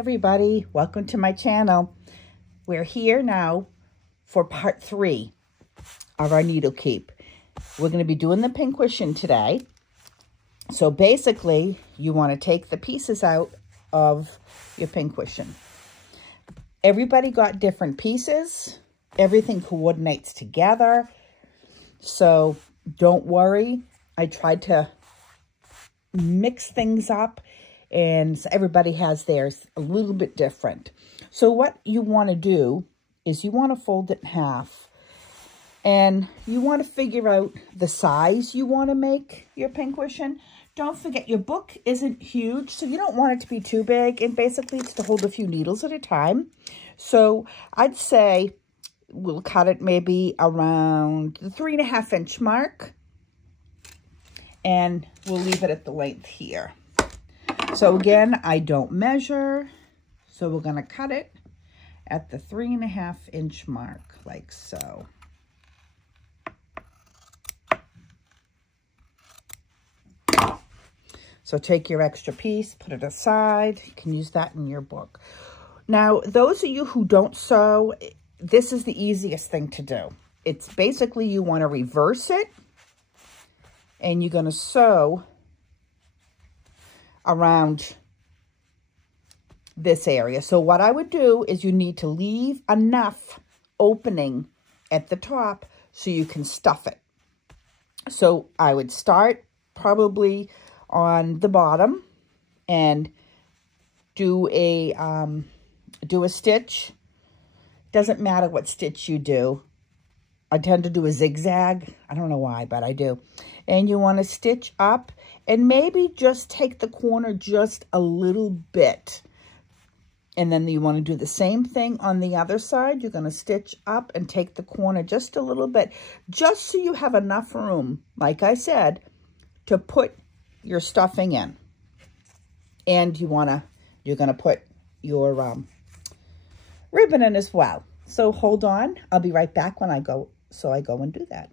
everybody, welcome to my channel. We're here now for part 3 of our needle keep. We're going to be doing the pincushion today. So basically, you want to take the pieces out of your pincushion. Everybody got different pieces. Everything coordinates together. So don't worry. I tried to mix things up, and so everybody has theirs a little bit different. So what you want to do is you want to fold it in half, and you want to figure out the size you want to make your pincushion. Don't forget, your book isn't huge, so you don't want it to be too big, and basically it's to hold a few needles at a time. So I'd say we'll cut it maybe around the 3.5 inch mark, and we'll leave it at the length here. So again, I don't measure, so we're going to cut it at the 3.5 inch mark, like so. So take your extra piece, put it aside. You can use that in your book. Now, those of you who don't sew, this is the easiest thing to do. It's basically you want to reverse it, and you're going to sew around this area. So what I would do is you need to leave enough opening at the top so you can stuff it. So I would start probably on the bottom and do a stitch. Doesn't matter what stitch you do. I tend to do a zigzag. I don't know why, but I do. And you want to stitch up and maybe just take the corner just a little bit. And then you want to do the same thing on the other side. You're going to stitch up and take the corner just a little bit, just so you have enough room, like I said, to put your stuffing in. And you're going to put your ribbon in as well. So hold on. I'll be right back when I go and do that.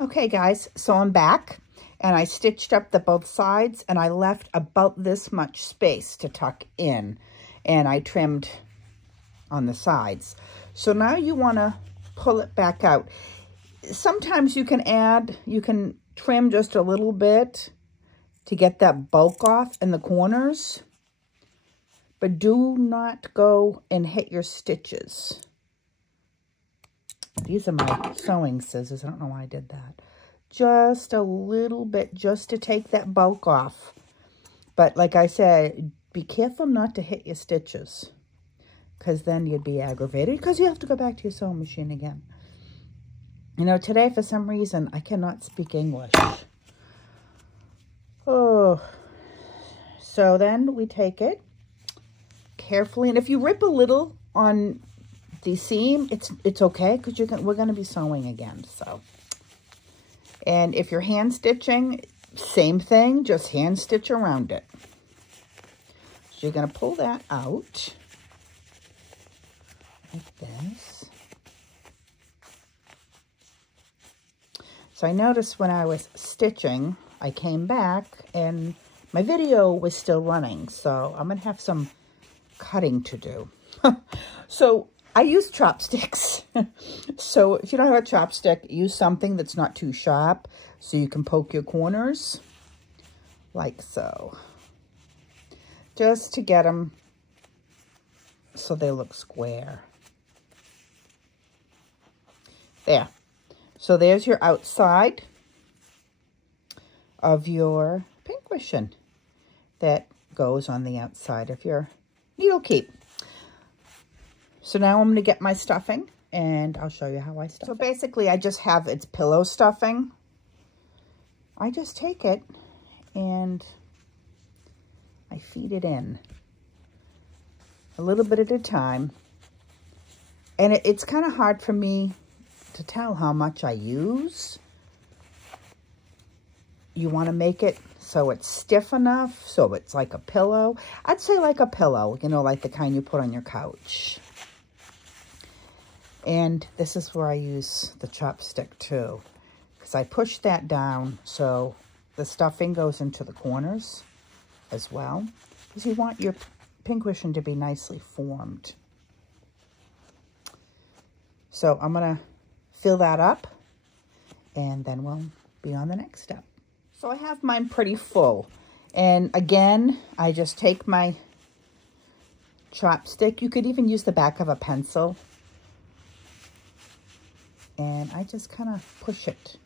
Okay, guys, so I'm back, and I stitched up both sides, and I left about this much space to tuck in, and I trimmed on the sides. So now you want to pull it back out. Sometimes you can trim just a little bit to get that bulk off in the corners, but do not go and hit your stitches. These are my sewing scissors. I don't know why I did that. Just a little bit, just to take that bulk off. But like I said, be careful not to hit your stitches, because then you'd be aggravated, because you have to go back to your sewing machine again. You know, today, for some reason, I cannot speak English. Oh. So then we take it carefully, and if you rip a little on the seam, it's okay, because we're going to be sewing again. So, and if you're hand stitching, same thing, just hand stitch around it. So you're going to pull that out like this. So I noticed when I was stitching, I came back and my video was still running, so I'm going to have some cutting to do. So I use chopsticks. So if you don't have a chopstick, use something that's not too sharp so you can poke your corners like so. Just to get them so they look square. There. So there's your outside of your pincushion that goes on the outside of your needle keep. So now I'm going to get my stuffing, and I'll show you how I stuff it. So basically, I just have its pillow stuffing. I just take it, and I feed it in a little bit at a time. And it's kind of hard for me to tell how much I use. You want to make it so it's stiff enough, so it's like a pillow. I'd say like a pillow, you know, like the kind you put on your couch. And this is where I use the chopstick too, because I push that down so the stuffing goes into the corners as well, because you want your pincushion to be nicely formed. So I'm going to fill that up, and then we'll be on the next step. So I have mine pretty full. And again, I just take my chopstick. You could even use the back of a pencil. And I just kind of push it.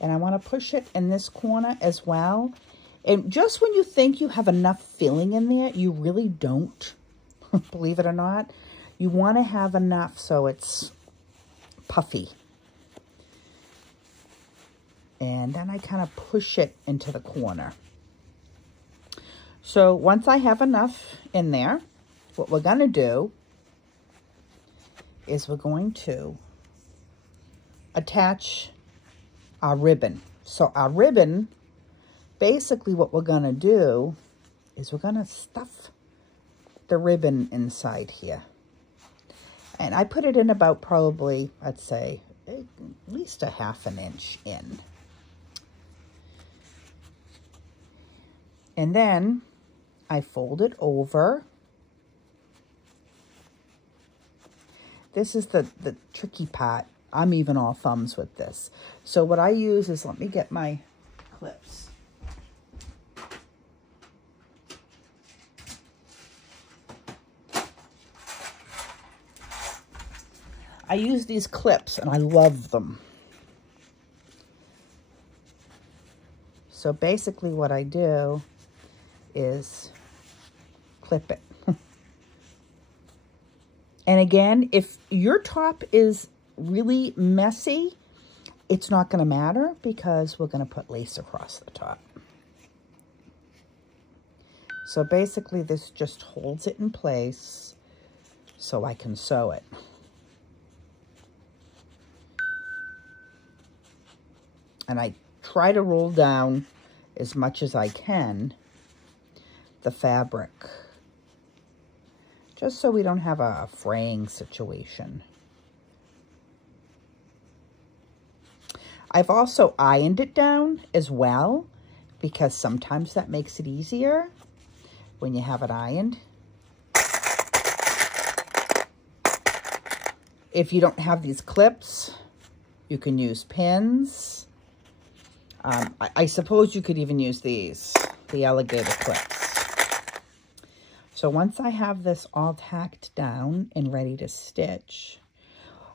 And I want to push it in this corner as well. And just when you think you have enough filling in there, you really don't. Believe it or not. You want to have enough so it's puffy. And then I kind of push it into the corner. So once I have enough in there, what we're going to do is we're going to attach our ribbon. So our ribbon, basically what we're going to do is we're going to stuff the ribbon inside here. And I put it in about probably, I'd say, at least a ½ inch in. And then I fold it over. This is the tricky part. I'm even all thumbs with this. So what I use is, let me get my clips. I use these clips and I love them. So basically what I do is clip it. And again, if your top is really messy, it's not going to matter because we're going to put lace across the top. So basically this just holds it in place so I can sew it. And I try to roll down as much as I can the fabric, just so we don't have a fraying situation. I've also ironed it down as well, because sometimes that makes it easier when you have it ironed. If you don't have these clips, you can use pins. I suppose you could even use these, the alligator clips. So once I have this all tacked down and ready to stitch,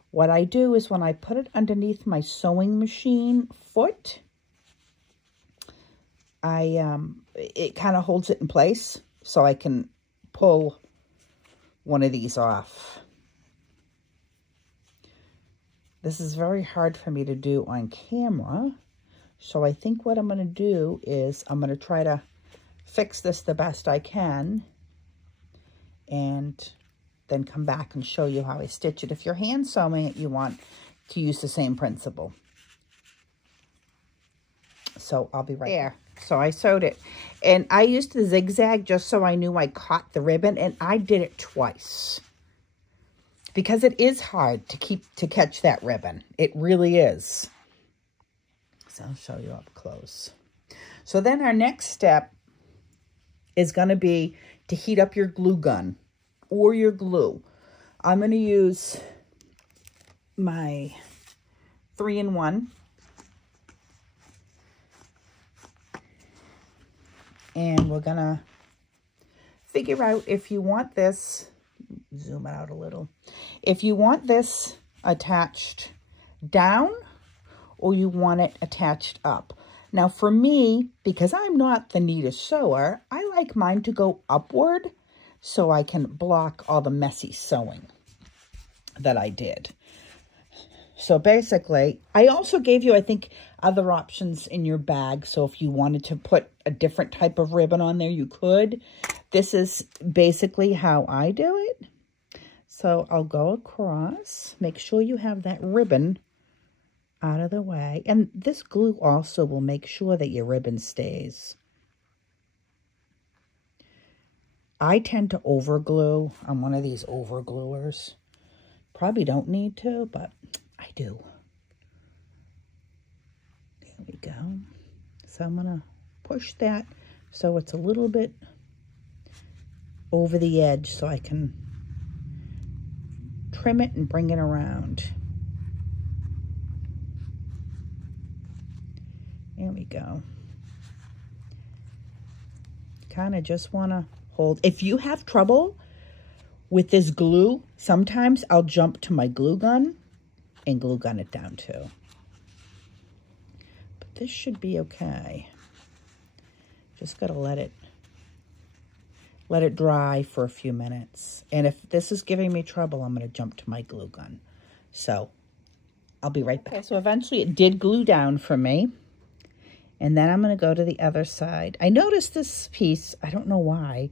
what I do is when I put it underneath my sewing machine foot, it kind of holds it in place so I can pull one of these off. This is very hard for me to do on camera. So I think what I'm going to do is I'm going to try to fix this the best I can and then come back and show you how I stitch it. If you're hand sewing it, you want to use the same principle. So I'll be right there. So I sewed it. And I used the zigzag just so I knew I caught the ribbon, and I did it twice. Because it is hard to catch that ribbon. It really is. So I'll show you up close. So then our next step is going to be to heat up your glue gun or your glue. I'm going to use my 3-in-1. And we're going to figure out if you want this, zoom it out a little, if you want this attached down or you want it attached up. Now for me, because I'm not the neatest sewer, I like mine to go upward so I can block all the messy sewing that I did. So basically, I also gave you, I think, other options in your bag. So if you wanted to put a different type of ribbon on there, you could. This is basically how I do it. So I'll go across, make sure you have that ribbon out of the way. And this glue also will make sure that your ribbon stays. I tend to overglue. I'm one of these overgluers. Probably don't need to, but I do. There we go. So I'm going to push that so it's a little bit over the edge so I can trim it and bring it around. There we go. Kind of just want to hold. If you have trouble with this glue, sometimes I'll jump to my glue gun and glue gun it down too. But this should be okay. Just got to let it dry for a few minutes. And if this is giving me trouble, I'm going to jump to my glue gun. So I'll be right back. Okay, so eventually it did glue down for me. And then I'm going to go to the other side. I noticed this piece, I don't know why,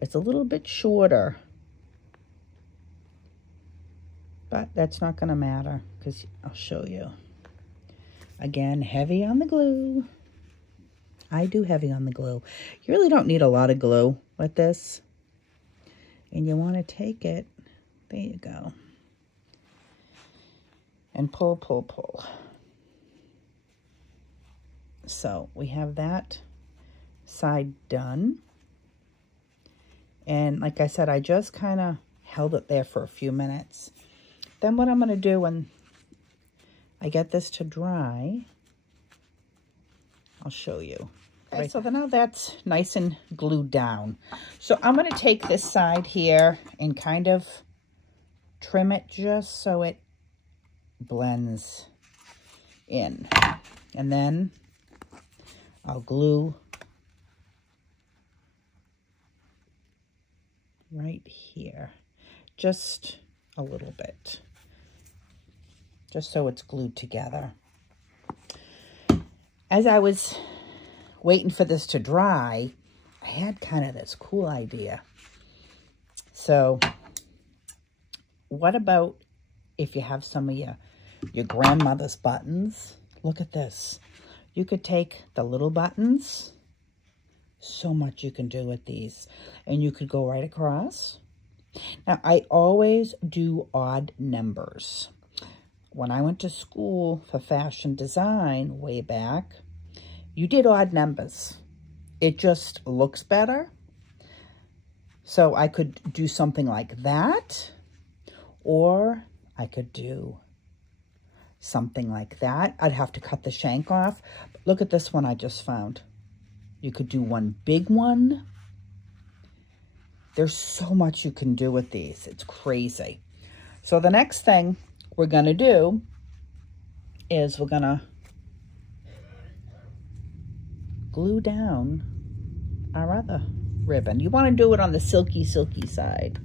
it's a little bit shorter. But that's not going to matter because I'll show you. Again, heavy on the glue. I do heavy on the glue. You really don't need a lot of glue with this. And you want to take it, there you go. And pull, pull, pull. So we have that side done. And like I said, I just kind of held it there for a few minutes. Then what I'm going to do when I get this to dry, I'll show you. Okay, so then now that's nice and glued down. So I'm going to take this side here and kind of trim it just so it blends in. And then I'll glue right here, just a little bit, just so it's glued together. As I was waiting for this to dry, I had kind of this cool idea. So what about if you have some of your grandmother's buttons? Look at this. You could take the little buttons, so much you can do with these, and you could go right across. Now, I always do odd numbers. When I went to school for fashion design way back, you did odd numbers. It just looks better. So I could do something like that, or I could do something like that. I'd have to cut the shank off. But look at this one I just found. You could do one big one. There's so much you can do with these. It's crazy. So the next thing we're going to do is we're going to glue down our other ribbon. You want to do it on the silky, silky side.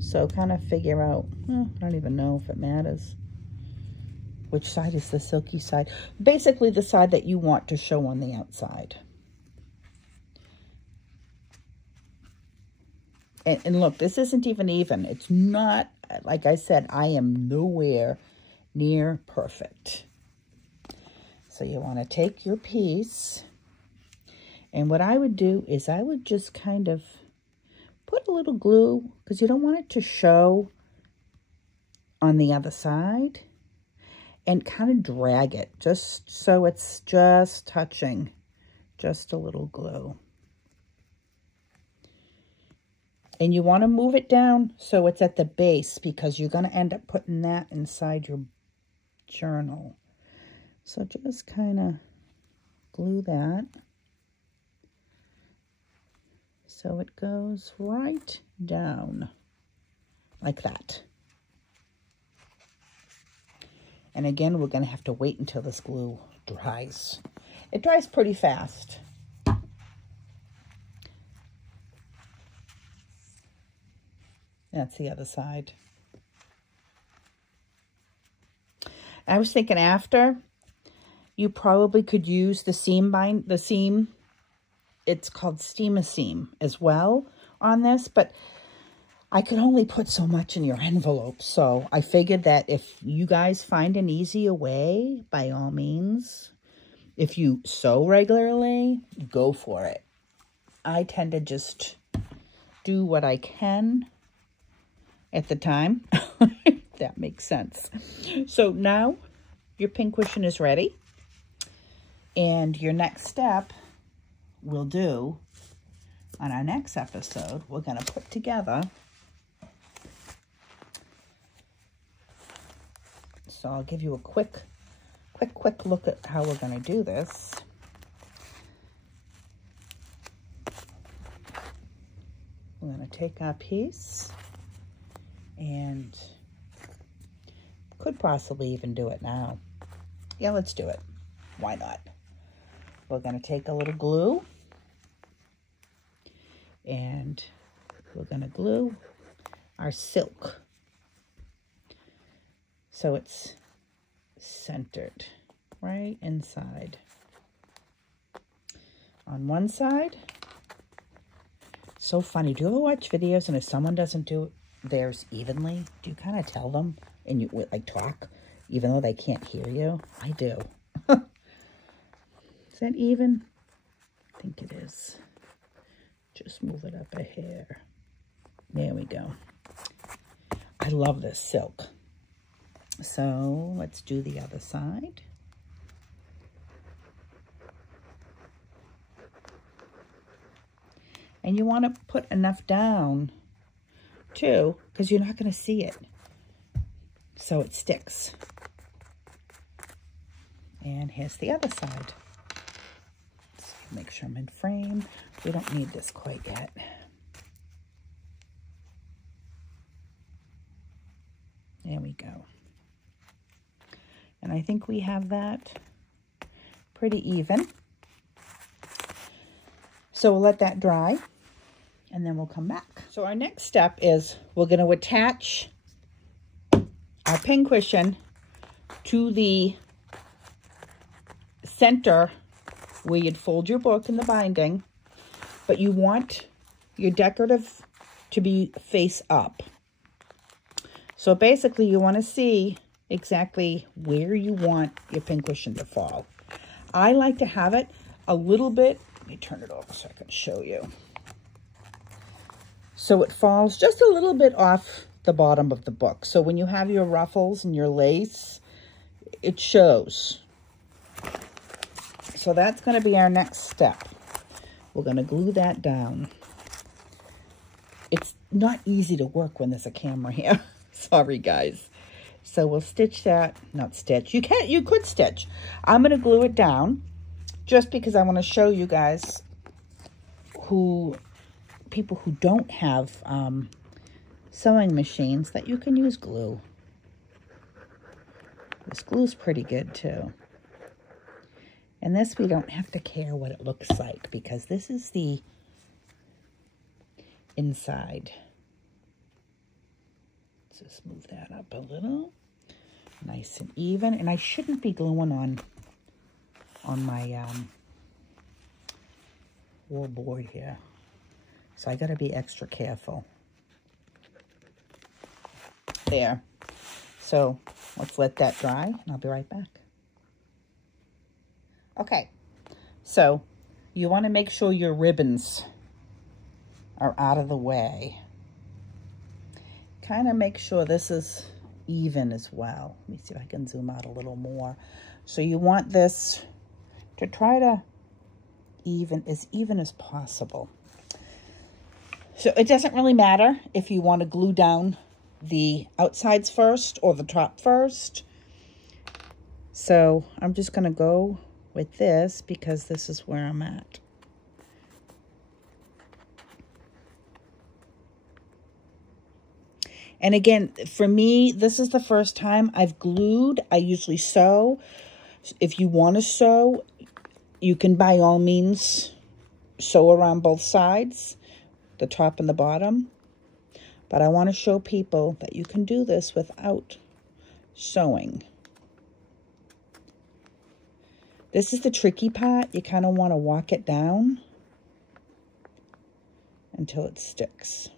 So kind of figure out, I don't even know if it matters. Which side is the silky side? Basically the side that you want to show on the outside. And look, this isn't even. It's not, like I said, I am nowhere near perfect. So you want to take your piece. And what I would do is I would just kind of put a little glue, because you don't want it to show on the other side. And kind of drag it, just so it's just touching, just a little glue. And you want to move it down so it's at the base, because you're going to end up putting that inside your journal. So just kind of glue that so it goes right down like that. And again, we're going to have to wait until this glue dries. It dries pretty fast. That's the other side. I was thinking after, you probably could use the seam, it's called Steam-A-Seam as well on this, but I could only put so much in your envelope, so I figured that if you guys find an easier way, by all means, if you sew regularly, go for it. I tend to just do what I can at the time. That makes sense. So now your pincushion is ready, and your next step will do, on our next episode, we're going to put together. So I'll give you a quick look at how we're going to do this. We're going to take our piece and could possibly even do it now. Yeah, let's do it. Why not? We're going to take a little glue and we're going to glue our silk so it's centered right inside. On one side. So funny. Do you ever watch videos and if someone doesn't do theirs evenly, do you kind of tell them and you like talk even though they can't hear you? I do. Is that even? I think it is. Just move it up a hair. There we go. I love this silk. So let's do the other side. And you want to put enough down too, because you're not going to see it. So it sticks. And here's the other side. Let's make sure I'm in frame. We don't need this quite yet. There we go. And I think we have that pretty even. So we'll let that dry and then we'll come back. So our next step is we're going to attach our pincushion to the center where you'd fold your book in the binding, but you want your decorative to be face up. So basically you want to see exactly where you want your pincushion to fall. I like to have it a little bit, let me turn it over so I can show you. So it falls just a little bit off the bottom of the book. So when you have your ruffles and your lace, it shows. So that's going to be our next step. We're going to glue that down. It's not easy to work when there's a camera here. Sorry, guys. So we'll stitch that, not stitch. You could stitch. I'm going to glue it down just because I want to show you guys people who don't have sewing machines that you can use glue. This glue's pretty good too. And this we don't have to care what it looks like because this is the inside. Let's just move that up a little. Nice and even. And I shouldn't be gluing on my wool board here. So I got to be extra careful. There. So let's let that dry and I'll be right back. Okay. So you want to make sure your ribbons are out of the way. Kind of make sure this is even as well. Let me see if I can zoom out a little more. So you want this to try to as even as possible. So it doesn't really matter if you want to glue down the outsides first or the top first. So I'm just going to go with this because this is where I'm at. And again, for me, this is the first time I've glued. I usually sew. If you want to sew, you can by all means sew around both sides, the top and the bottom. But I want to show people that you can do this without sewing. This is the tricky part. You kind of want to walk it down until it sticks.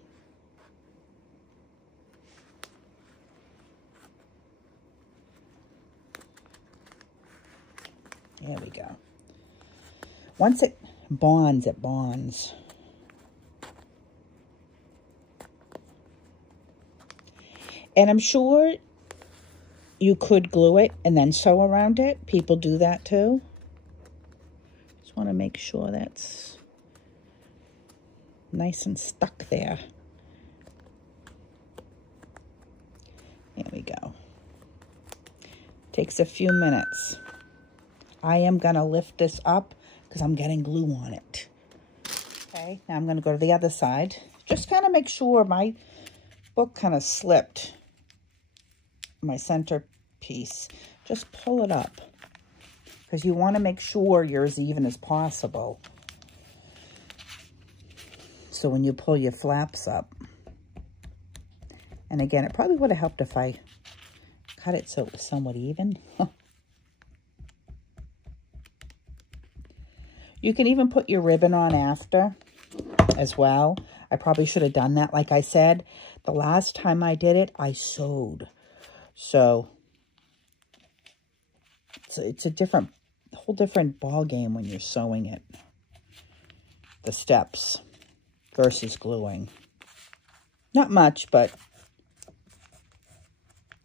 There we go. Once it bonds, it bonds. And I'm sure you could glue it and then sew around it. People do that too. Just want to make sure that's nice and stuck there. There we go. Takes a few minutes. I am going to lift this up because I'm getting glue on it. Okay, now I'm going to go to the other side. Just kind of make sure my book kind of slipped. My center piece. Just pull it up because you want to make sure you're as even as possible. So when you pull your flaps up. And again, it probably would have helped if I cut it so it was somewhat even. You can even put your ribbon on after as well. I probably should have done that. Like I said, the last time I did it, I sewed. So it's a whole different ball game when you're sewing it. The steps versus gluing. Not much, but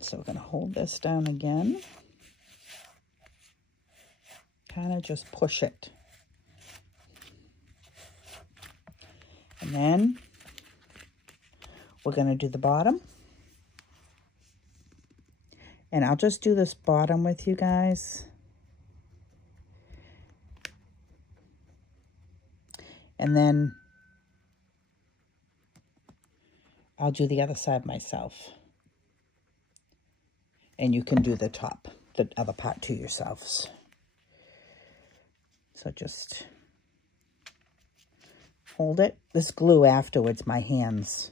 so we're going to hold this down again. Kind of just push it. And then we're going to do the bottom. And I'll just do this bottom with you guys. And then I'll do the other side myself. And you can do the top, the other part to yourselves. So just hold it. This glue afterwards, my hands.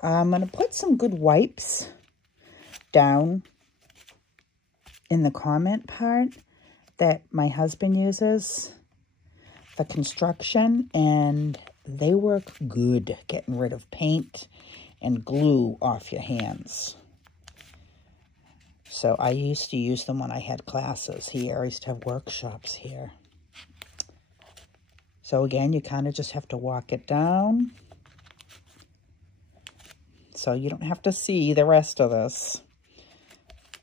I'm going to put some good wipes down in the comment part that my husband uses, the construction, and they work good getting rid of paint and glue off your hands. So I used to use them when I had classes here. I used to have workshops here. So again, you kind of just have to walk it down. So you don't have to see the rest of this.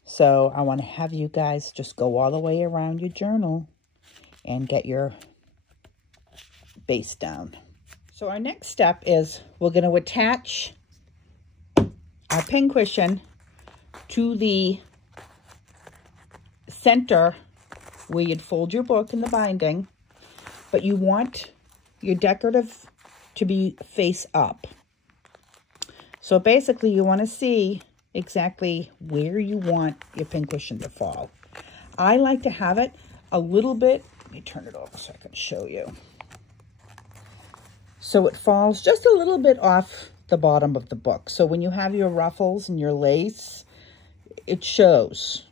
So I want to have you guys just go all the way around your journal and get your base down. So our next step is we're going to attach our pincushion to the center where you'd fold your book in the binding, but you want your decorative to be face up. So basically you want to see exactly where you want your pincushion to fall. I like to have it a little bit, let me turn it over so I can show you. So it falls just a little bit off the bottom of the book. So when you have your ruffles and your lace, it shows.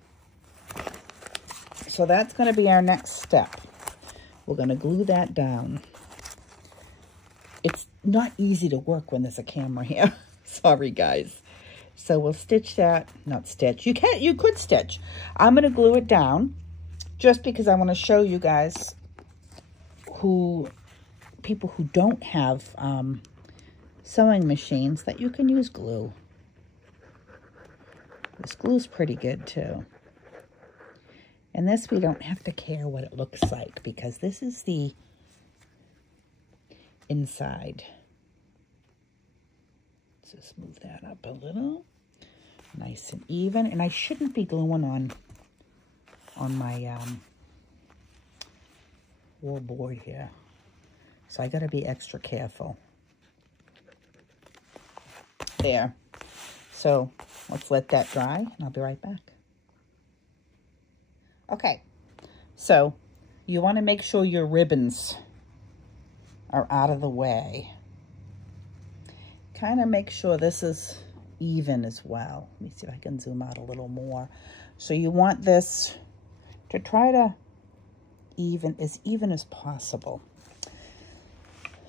So that's going to be our next step. We're going to glue that down. It's not easy to work when there's a camera here. Sorry, guys. So we'll stitch that. Not stitch. You could stitch. I'm going to glue it down just because I want to show you guys people who don't have sewing machines that you can use glue. This glue's pretty good too. And this, we don't have to care what it looks like because this is the inside. Let's just move that up a little. Nice and even. And I shouldn't be gluing on my wool board here. So I got to be extra careful. There. So let's let that dry and I'll be right back. Okay, so you want to make sure your ribbons are out of the way. Kind of make sure this is even as well. Let me see if I can zoom out a little more. So you want this to try to as even as possible.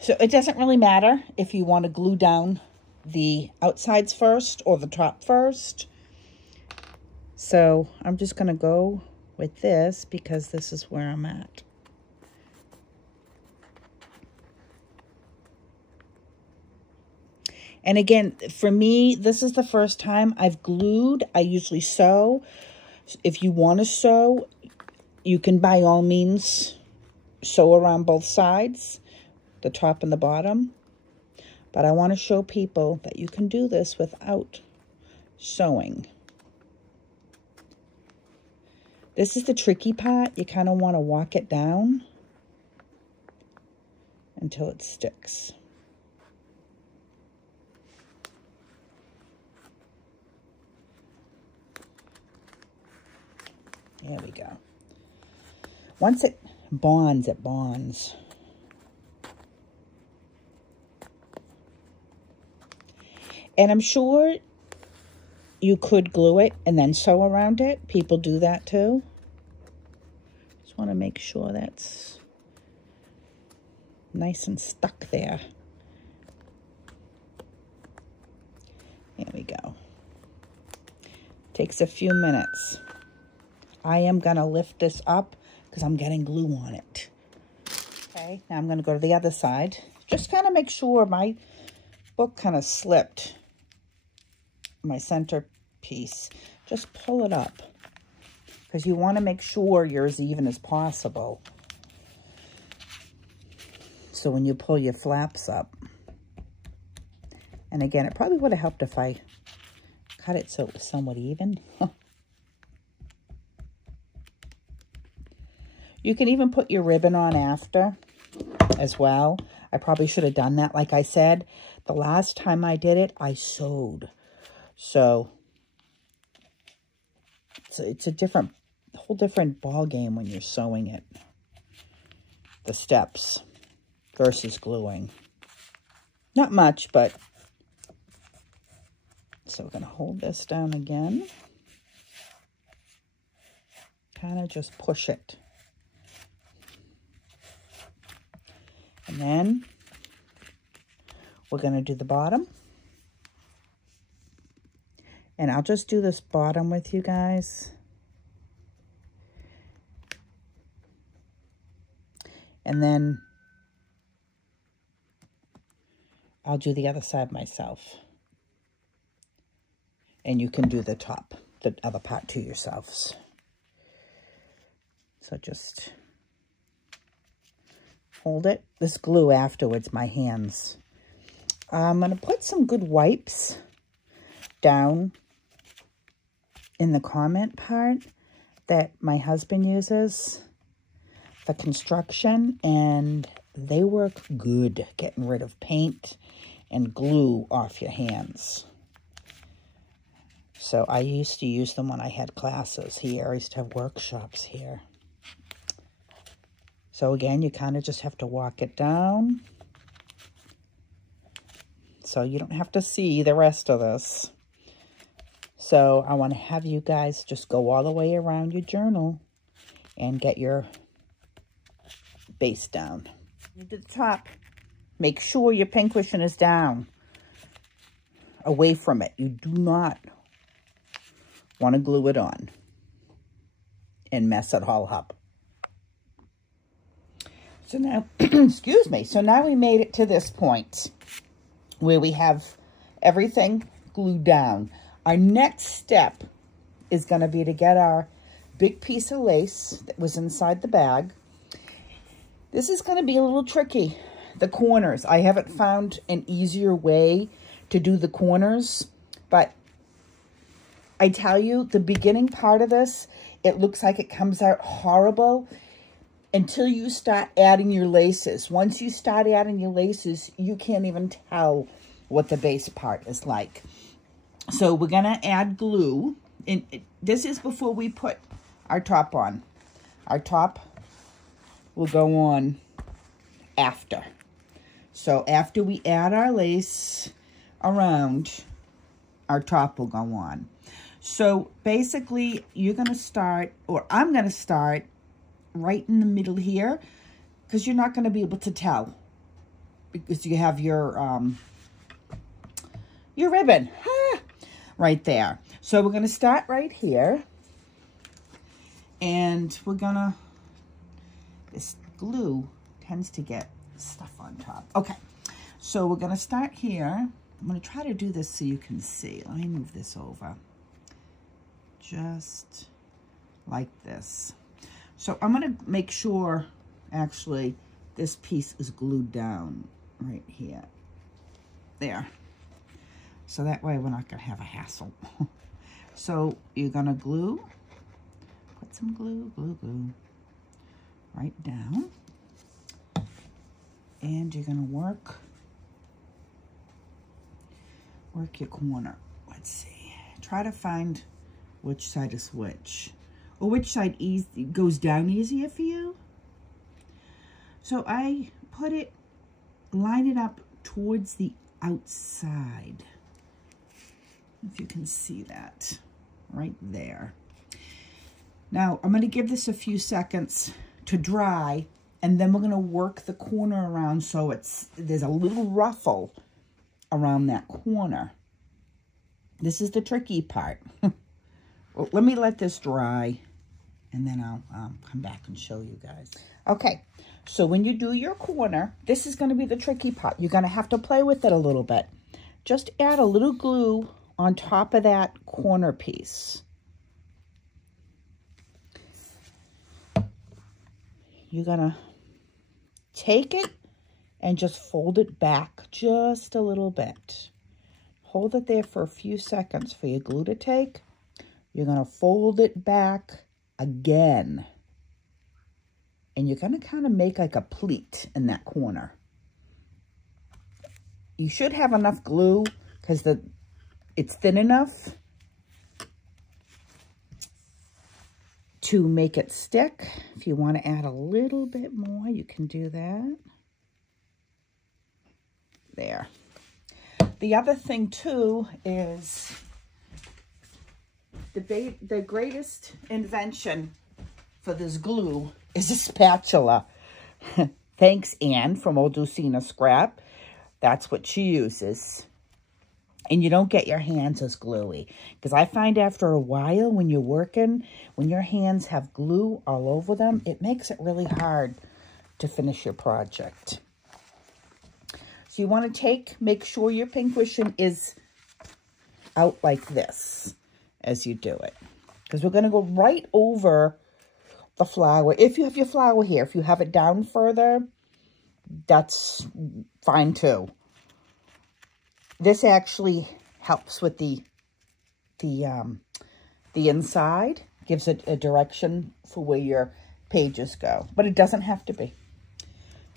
So it doesn't really matter if you want to glue down the outsides first or the top first. So I'm just going to go with this because this is where I'm at. And again, for me, this is the first time I've glued. I usually sew. If you want to sew, you can by all means sew around both sides, the top and the bottom. But I want to show people that you can do this without sewing. This is the tricky part. You kind of want to walk it down until it sticks. There we go. Once it bonds, it bonds. And I'm sure you could glue it and then sew around it. People do that too. Just want to make sure that's nice and stuck there. There we go. Takes a few minutes. I am going to lift this up because I'm getting glue on it. Okay, now I'm going to go to the other side. Just kind of make sure my book kind of slipped. My center piece. Just pull it up because you want to make sure you're as even as possible. So when you pull your flaps up. And again, it probably would have helped if I cut it so it was somewhat even. You can even put your ribbon on after as well. I probably should have done that. Like I said, the last time I did it, I sewed. So it's a whole different ball game when you're sewing it. The steps versus gluing. Not much, but so we're going to hold this down again. Kind of just push it. And then we're going to do the bottom. And I'll just do this bottom with you guys. And then I'll do the other side myself. And you can do the top, the other part to yourselves. So just hold it. This glue afterwards, my hands. I'm going to put some good wipes down in the comment part that my husband uses for construction, and they work good getting rid of paint and glue off your hands. So I used to use them when I had classes here. I used to have workshops here. So again, you kind of just have to walk it down. So you don't have to see the rest of this. So I want to have you guys just go all the way around your journal and get your base down. You do the top. Make sure your pincushion is down, away from it. You do not want to glue it on and mess it all up. So now, excuse me, so now we made it to this point where we have everything glued down. Our next step is going to be to get our big piece of lace that was inside the bag. This is going to be a little tricky, the corners. I haven't found an easier way to do the corners, but I tell you, the beginning part of this, it looks like it comes out horrible until you start adding your laces. Once you start adding your laces, you can't even tell what the base part is like. So we're going to add glue. And this is before we put our top on. Our top will go on after. So after we add our lace around, our top will go on. So basically, you're going to start, or I'm going to start right in the middle here, because you're not going to be able to tell because you have your ribbon right there. So we're going to start right here, and we're going to, this glue tends to get stuff on top. Okay, so we're going to start here. I'm going to try to do this so you can see. Let me move this over. Just like this. So I'm going to make sure, actually, this piece is glued down right here. There. So that way we're not going to have a hassle. So you're going to glue, put some glue right down. And you're going to work your corner. Let's see. Try to find which side is which. Or which side goes down easier for you. So I line it up towards the outside. If you can see that right there. Now I'm going to give this a few seconds to dry, and then we're going to work the corner around so there's a little ruffle around that corner. This is the tricky part. Well, let me let this dry, and then I'll come back and show you guys. Okay, so when you do your corner, this is going to be the tricky part. You're going to have to play with it a little bit. Just add a little glue on top of that corner piece. You're going to take it and just fold it back just a little bit. Hold it there for a few seconds for your glue to take. You're going to fold it back again. And you're going to kind of make like a pleat in that corner. You should have enough glue because it's thin enough to make it stick. If you want to add a little bit more, you can do that. There. The other thing too is the greatest invention for this glue is a spatula. Thanks, Anne from Old Lucina Scrap. That's what she uses. And you don't get your hands as gluey. Because I find after a while when you're working, when your hands have glue all over them, it makes it really hard to finish your project. So you want to make sure your pincushion is out like this as you do it. Because we're going to go right over the flower. If you have your flower here, if you have it down further, that's fine too. This actually helps with the inside, gives it a direction for where your pages go, but it doesn't have to be.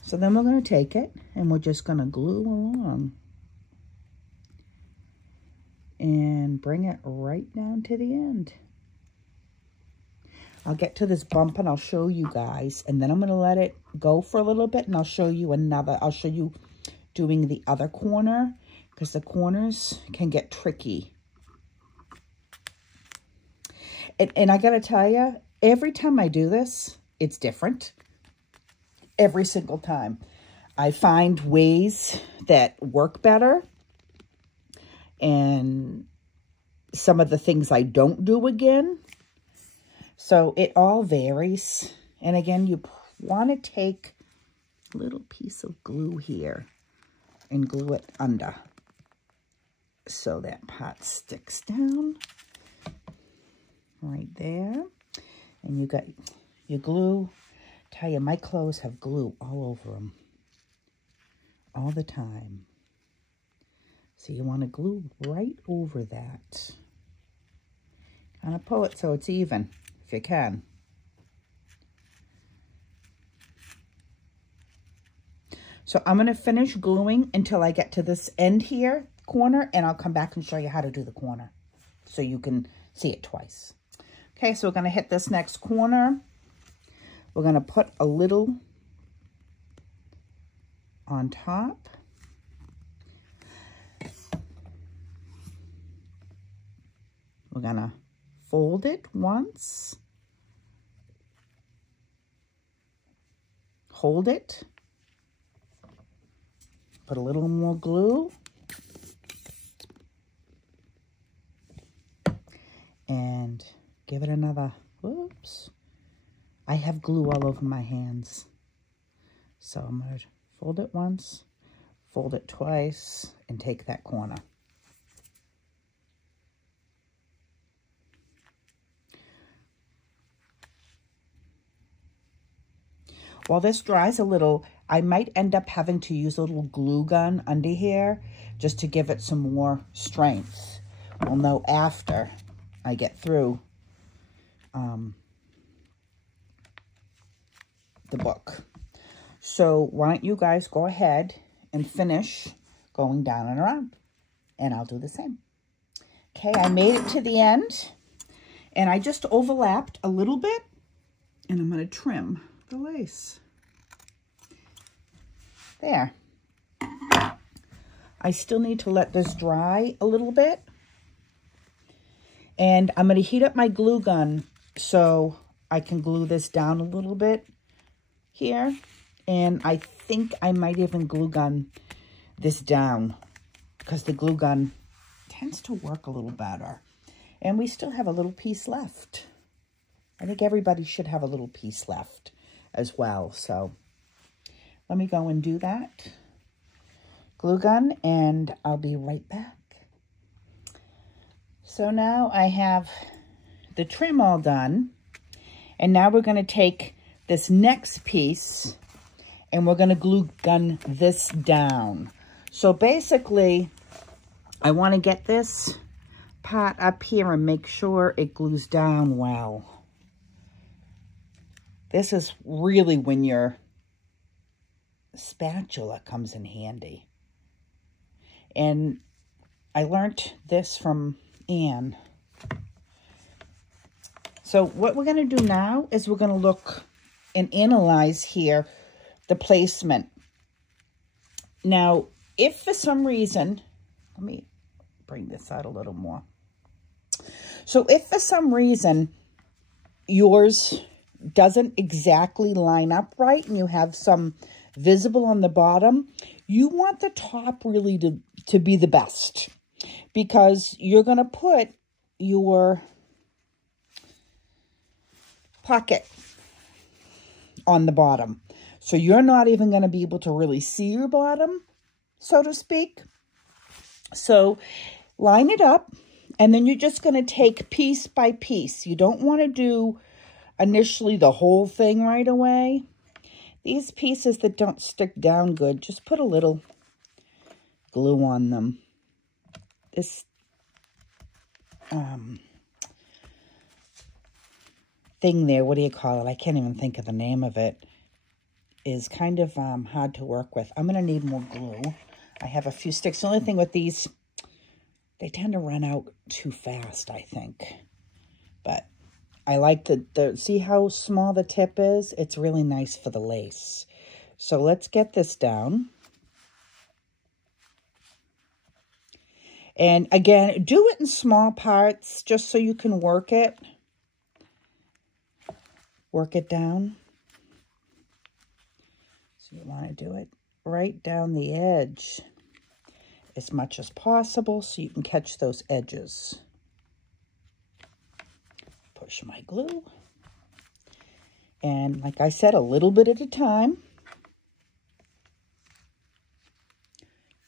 So then we're going to take it and we're just going to glue along and bring it right down to the end. I'll get to this bump and I'll show you guys, and then I'm going to let it go for a little bit and I'll show you I'll show you doing the other corner, because the corners can get tricky. And I got to tell you, every time I do this, it's different. Every single time. I find ways that work better, and some of the things I don't do again. So it all varies. And again, you want to take a little piece of glue here and glue it under so that part sticks down right there. And you got your glue. Tell you, my clothes have glue all over them all the time. So you want to glue right over that. Kind of pull it so it's even, if you can. So I'm going to finish gluing until I get to this end here, corner, and I'll come back and show you how to do the corner so you can see it twice. Okay, so we're going to hit this next corner. We're going to put a little on top. We're going to fold it once. Hold it. Put a little more glue. And give it another, whoops. I have glue all over my hands. So I'm going to fold it once, fold it twice, and take that corner. While this dries a little, I might end up having to use a little glue gun under here just to give it some more strength. We'll know after I get through the book. So why don't you guys go ahead and finish going down and around, and I'll do the same. Okay, I made it to the end, and I just overlapped a little bit, and I'm going to trim the lace. There. I still need to let this dry a little bit. And I'm going to heat up my glue gun so I can glue this down a little bit here. And I think I might even glue gun this down because the glue gun tends to work a little better. And we still have a little piece left. I think everybody should have a little piece left as well. So let me go and do that. Glue gun, and I'll be right back. So now I have the trim all done, and now we're going to take this next piece and we're going to glue gun this down. So basically, I want to get this part up here and make sure it glues down well. This is really when your spatula comes in handy. And I learned this from Anne. So what we're going to do now is we're going to look and analyze here the placement. Now, if for some reason, let me bring this out a little more. So if for some reason yours doesn't exactly line up right and you have some visible on the bottom, you want the top really to be the best, because you're going to put your pocket on the bottom. So you're not even going to be able to really see your bottom, so to speak. So line it up, and then you're just going to take piece by piece. You don't want to do initially the whole thing right away. These pieces that don't stick down good, just put a little glue on them. This thing there, what do you call it? I can't even think of the name of it. Is kind of hard to work with. I'm going to need more glue. I have a few sticks. The only thing with these, they tend to run out too fast, I think. But I like see how small the tip is? It's really nice for the lace. So let's get this down. And again, do it in small parts just so you can work it. Work it down. So you want to do it right down the edge as much as possible so you can catch those edges. Push my glue. And like I said, a little bit at a time.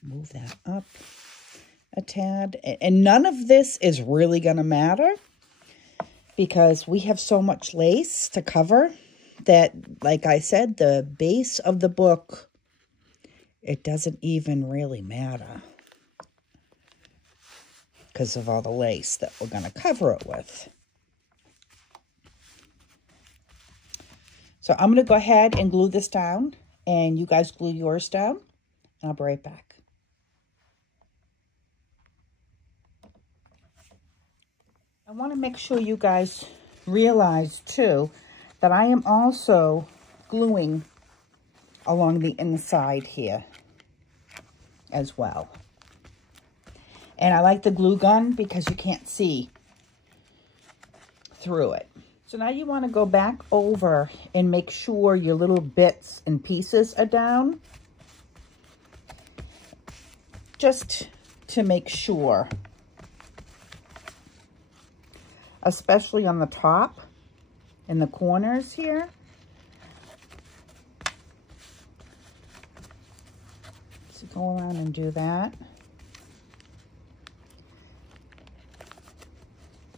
Move that up a tad. And none of this is really going to matter because we have so much lace to cover that, like I said, the base of the book, it doesn't even really matter because of all the lace that we're going to cover it with. So I'm going to go ahead and glue this down, and you guys glue yours down, and I'll be right back. I want to make sure you guys realize, too, that I am also gluing along the inside here as well. And I like the glue gun because you can't see through it. So now you want to go back over and make sure your little bits and pieces are down. Just to make sure. Especially on the top, in the corners here. So go around and do that.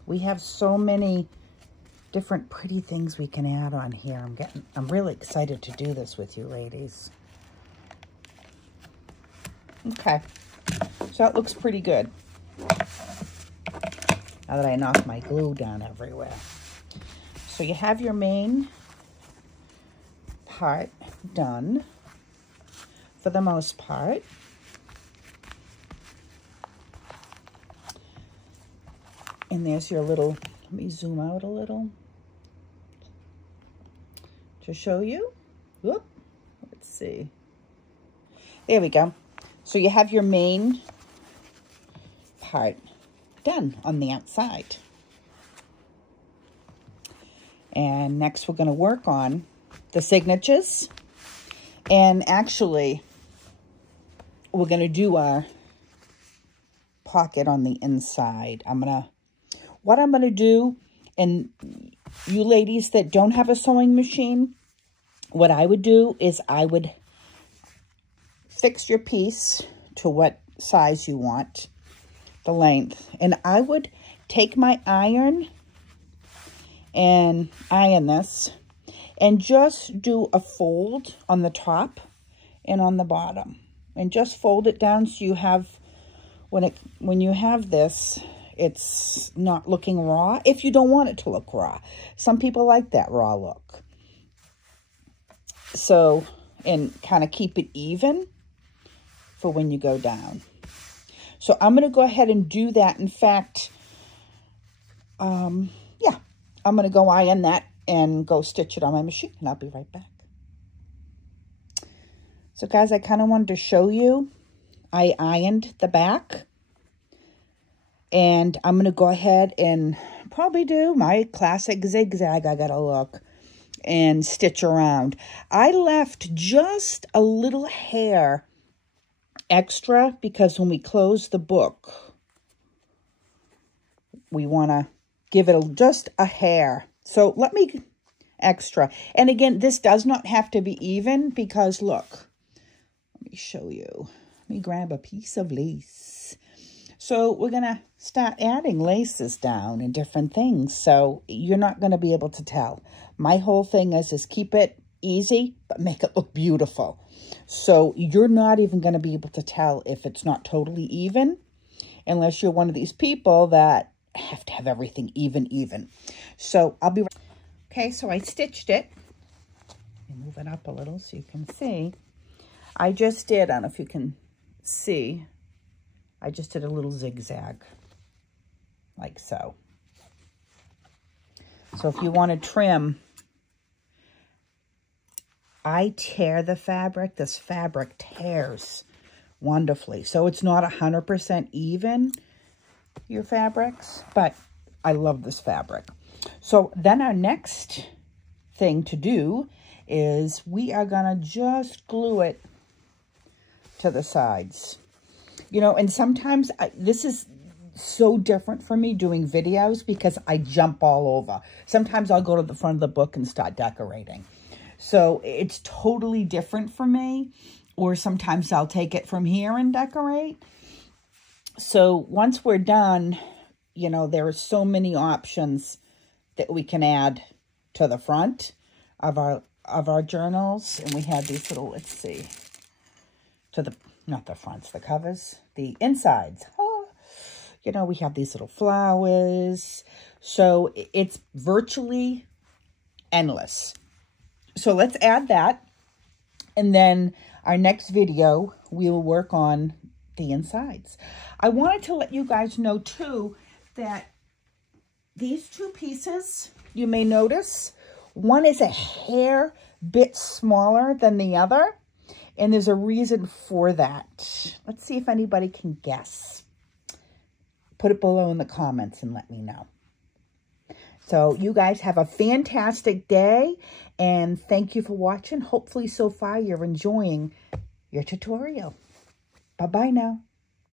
We have so many different pretty things we can add on here. I'm really excited to do this with you ladies. Okay, so that looks pretty good. Now that I knocked my glue down everywhere. So you have your main part done for the most part. And there's your little, let me zoom out a little to show you. Whoop, let's see. There we go. So you have your main part done on the outside. And next we're going to work on the signatures. And actually, we're going to do our pocket on the inside. What I'm going to do, and you ladies that don't have a sewing machine, what I would do is I would fix your piece to what size you want, the length. And I would take my iron and iron this and just do a fold on the top and on the bottom. And just fold it down so you have, when you have this, it's not looking raw, if you don't want it to look raw. Some people like that raw look. So, and kind of keep it even for when you go down. So I'm going to go ahead and do that. In fact, yeah, I'm going to go iron that and go stitch it on my machine, and I'll be right back. So guys, I kind of wanted to show you, I ironed the back. And I'm going to go ahead and probably do my classic zigzag, I got to look, and stitch around. I left just a little hair extra because when we close the book, we want to give it just a hair. So let me extra. And again, this does not have to be even because look, let me show you. Let me grab a piece of lace. So we're going to start adding laces down and different things. So you're not going to be able to tell. My whole thing is keep it easy, but make it look beautiful. So you're not even going to be able to tell if it's not totally even, unless you're one of these people that have to have everything even. So I'll be right. Okay, so I stitched it. Move it up a little so you can see. I just did, I don't know if you can see, I just did a little zigzag, like so. So if you want to trim, I tear the fabric. This fabric tears wonderfully. So it's not 100% even, your fabrics, but I love this fabric. So then our next thing to do is we are going to just glue it to the sides. You know, and sometimes this is so different for me doing videos because I jump all over. Sometimes I'll go to the front of the book and start decorating. So it's totally different for me. Or sometimes I'll take it from here and decorate. So once we're done, you know, there are so many options that we can add to the front of our journals. And we have these little, let's see, to the, not the fronts, the covers, the insides. Oh, you know, we have these little flowers. So it's virtually endless. So let's add that. And then our next video, we will work on the insides. I wanted to let you guys know too that these two pieces, you may notice, one is a hair bit smaller than the other. And there's a reason for that. Let's see if anybody can guess. Put it below in the comments and let me know. So you guys have a fantastic day. And thank you for watching. Hopefully so far you're enjoying your tutorial. Bye-bye now.